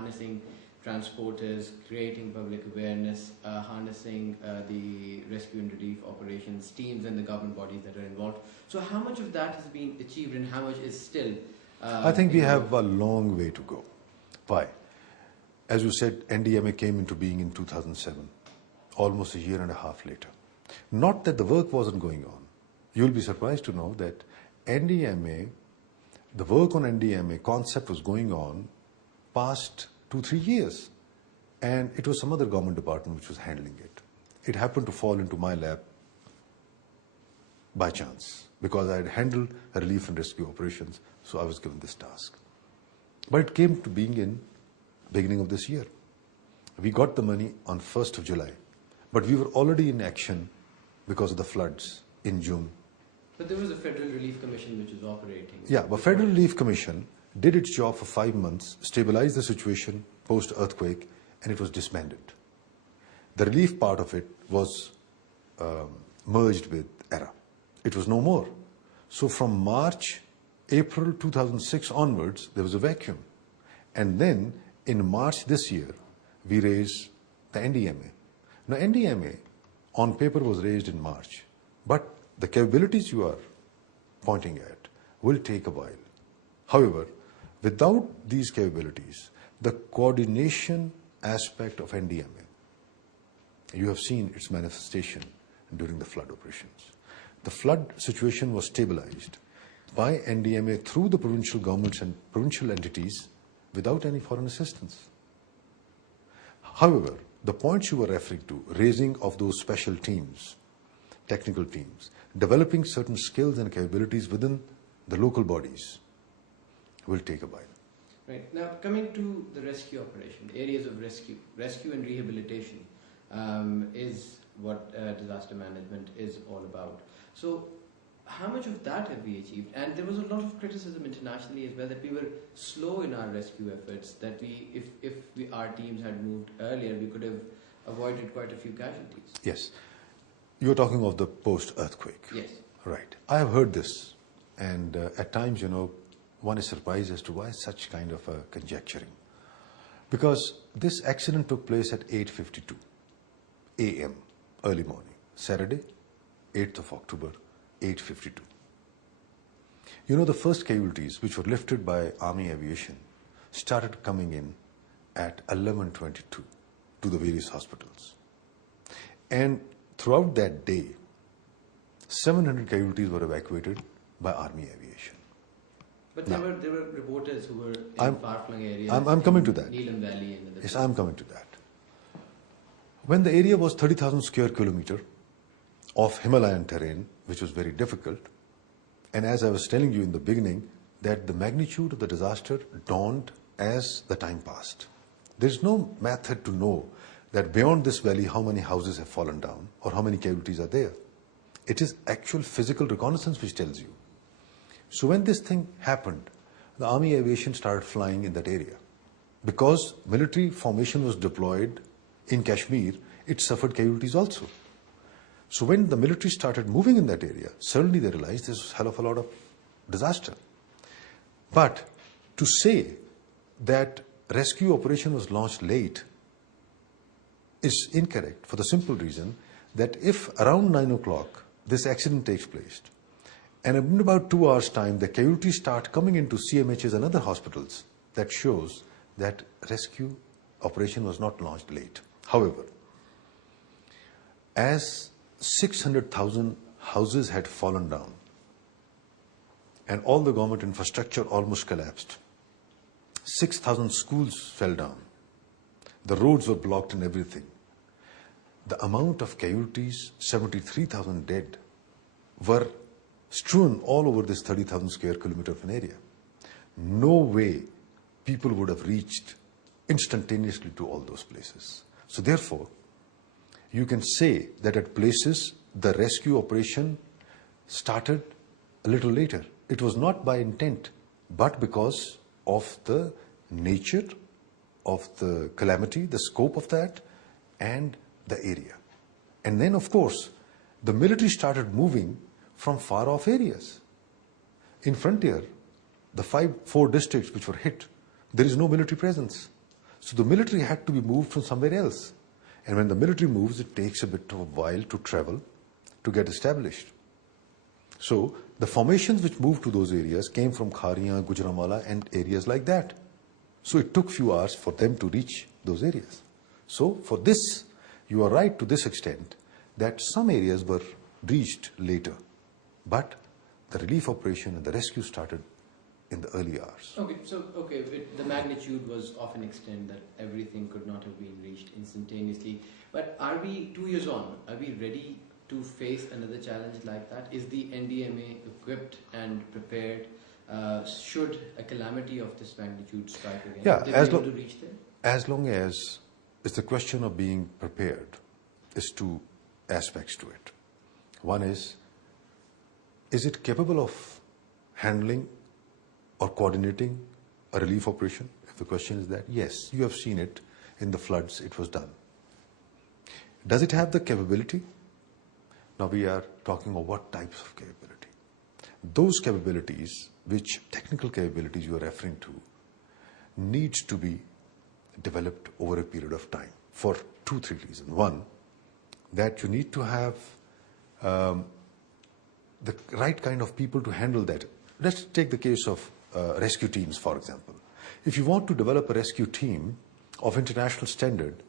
harnessing transporters, creating public awareness, harnessing the rescue and relief operations teams and the government bodies that are involved. So how much of that has been achieved and how much is still? I think we have a long way to go. Why? As you said, NDMA came into being in 2007, almost a year and a half later. Not that the work wasn't going on. You'll be surprised to know that NDMA, the work on NDMA concept was going on past 2-3 years. And it was some other government department which was handling it. It happened to fall into my lap by chance because I had handled relief and rescue operations, so I was given this task. But it came to being in beginning of this year. We got the money on 1st of July, but we were already in action because of the floods in June. But there was a Federal Relief Commission which was operating. Yeah, but Federal Relief Commission did its job for 5 months, stabilized the situation post-earthquake, and it was disbanded. The relief part of it was merged with ERA. It was no more. So from March, April 2006 onwards, there was a vacuum. And then in March this year, we raised the NDMA. Now NDMA on paper was raised in March, but the capabilities you are pointing at will take a while. However, without these capabilities, the coordination aspect of NDMA, you have seen its manifestation during the flood operations. The flood situation was stabilized by NDMA through the provincial governments and provincial entities without any foreign assistance. However, the points you were referring to, raising of those special teams, technical teams, developing certain skills and capabilities within the local bodies will take a while. Right. Now, coming to the rescue operation, the areas of rescue and rehabilitation is what disaster management is all about. So, how much of that have we achieved? And there was a lot of criticism internationally as well that we were slow in our rescue efforts, that if our teams had moved earlier, we could have avoided quite a few casualties. Yes. You're talking of the post-earthquake. Yes. Right. I have heard this, and at times, one is surprised as to why such kind of conjecturing. Because this accident took place at 8:52 a.m. early morning, Saturday, 8th of October, 8:52. The first casualties which were lifted by Army Aviation started coming in at 11:22 to the various hospitals. And throughout that day, 700 casualties were evacuated by Army Aviation. But there were reporters who were in far-flung areas. I'm coming to that. Neelam Valley and other Yes, I'm coming to that. When the area was 30,000 square kilometer of Himalayan terrain, which was very difficult, and as I was telling you in the beginning, that the magnitude of the disaster dawned as the time passed. There is no method to know that beyond this valley how many houses have fallen down or how many casualties are there. It is actual physical reconnaissance which tells you. So when this thing happened, the Army Aviation started flying in that area. Because military formation was deployed in Kashmir, it suffered casualties also. So when the military started moving in that area, suddenly they realized this was a hell of a lot of disaster. But to say that rescue operation was launched late is incorrect for the simple reason that if around 9 o'clock this accident takes place, and in about 2 hours' time the casualties start coming into CMHs and other hospitals, that shows that rescue operation was not launched late. However, as 600,000 houses had fallen down and all the government infrastructure almost collapsed, 6,000 schools fell down, the roads were blocked and everything. The amount of casualties, 73,000 dead, were strewn all over this 30,000 square kilometer of an area. No way people would have reached instantaneously to all those places. So therefore, you can say that at places the rescue operation started a little later. It was not by intent, but because of the nature of the calamity, the scope of that, and the area. And then, of course, the military started moving from far off areas. In frontier, the 4 districts which were hit, there is no military presence. So the military had to be moved from somewhere else. And when the military moves, it takes a bit of a while to travel to get established. So the formations which moved to those areas came from Khariyan, Gujranwala and areas like that. So it took few hours for them to reach those areas. So for this, you are right to this extent that some areas were reached later, but the relief operation and the rescue started in the early hours. Okay, so the magnitude was of an extent that everything could not have been reached instantaneously. But are we 2 years on? Are we ready to face another challenge like that? Is the NDMA equipped and prepared? Should a calamity of this magnitude strike again? Yeah, They be able to reach there? As long as it's the question of being prepared, is two aspects to it. One is it capable of handling or coordinating a relief operation? If the question is that, yes, you have seen it in the floods, it was done. Does it have the capability? Now we are talking of what types of capability. Those capabilities, which technical capabilities you are referring to, needs to be developed over a period of time for 2-3 reasons. One, that you need to have the right kind of people to handle that. Let's take the case of rescue teams, for example. If you want to develop a rescue team of international standard,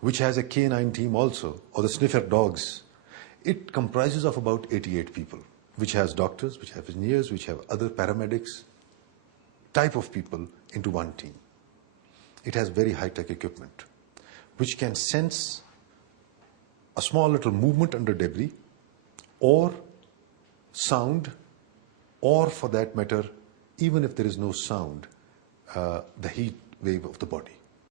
which has a canine team also, or the sniffer dogs, it comprises of about 88 people, which has doctors, which have engineers, which have other paramedics, type of people into one team. It has very high-tech equipment, which can sense a small little movement under debris, or sound, or for that matter, even if there is no sound, the heat wave of the body.